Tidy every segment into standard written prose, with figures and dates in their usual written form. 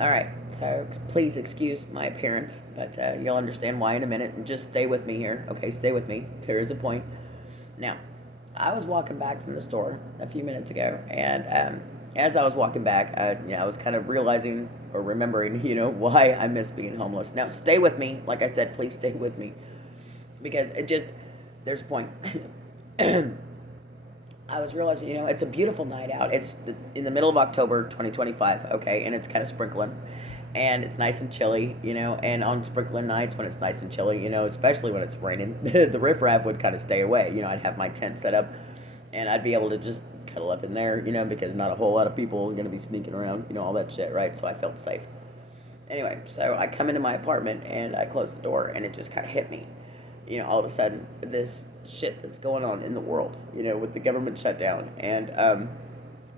All right, so please excuse my appearance, but you'll understand why in a minute. And just stay with me here, okay? Stay with me. Here is a point. Now, I was walking back from the store a few minutes ago, and as I was walking back, I was kind of realizing or remembering, why I miss being homeless. Now, stay with me. Like I said, please stay with me, because there's a point. I was realizing, it's a beautiful night out. It's in the middle of October 2025, okay, and it's kind of sprinkling. And it's nice and chilly, and on sprinkling nights when it's nice and chilly, especially when it's raining, the riffraff would kind of stay away. I'd have my tent set up, and I'd be able to just cuddle up in there, because not a whole lot of people are going to be sneaking around, all that shit, right? So I felt safe. Anyway, so I come into my apartment, and I close the door, and it just kind of hit me. All of a sudden, this shit that's going on in the world, with the government shutdown, and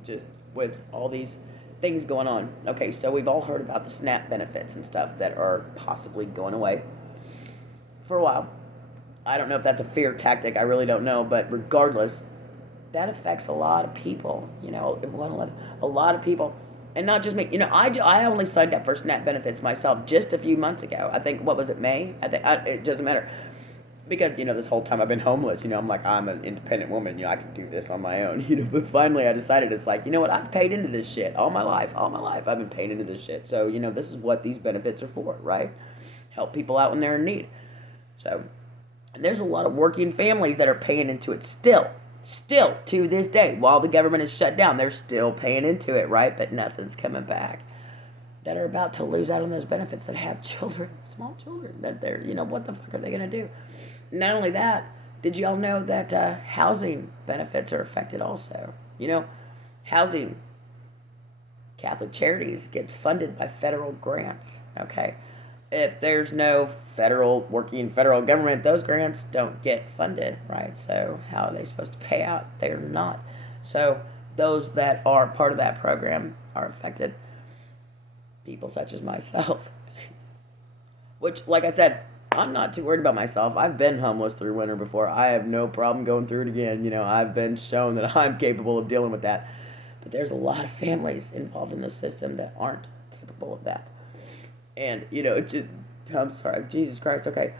just with all these things going on. Okay, so we've all heard about the SNAP benefits and stuff that are possibly going away for a while. I don't know if that's a fear tactic. I really don't know, but regardless, that affects a lot of people. A lot of people, and not just me. I only signed up for SNAP benefits myself just a few months ago. I think, what was it, May? It doesn't matter. Because, this whole time I've been homeless, I'm like, I'm an independent woman, I can do this on my own, but finally I decided, it's like, what, I've paid into this shit all my life, I've been paying into this shit, so, this is what these benefits are for, right? Help people out when they're in need. So, there's a lot of working families that are paying into it still to this day, while the government is shut down, they're still paying into it, right? But nothing's coming back, that are about to lose out on those benefits, that have children, small children, that they're, what the fuck are they going to do? Not only that, did y'all know that housing benefits are affected also? Housing, Catholic Charities gets funded by federal grants, okay? If there's no working federal government, those grants don't get funded, right? So how are they supposed to pay out? They're not. So those that are part of that program are affected. People such as myself. Which, like I said, I'm not too worried about myself. I've been homeless through winter before. I have no problem going through it again. I've been shown that I'm capable of dealing with that. But there's a lot of families involved in the system that aren't capable of that. And, I'm sorry, Jesus Christ, okay.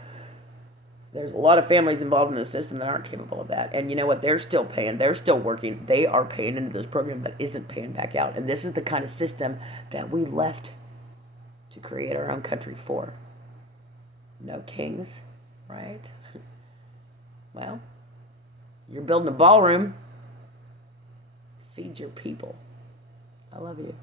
There's a lot of families involved in the system that aren't capable of that. And you know what? They're still paying. They're still working. They are paying into this program that isn't paying back out. And this is the kind of system that we left to create our own country for. No kings, right? Well, you're building a ballroom. Feed your people. I love you.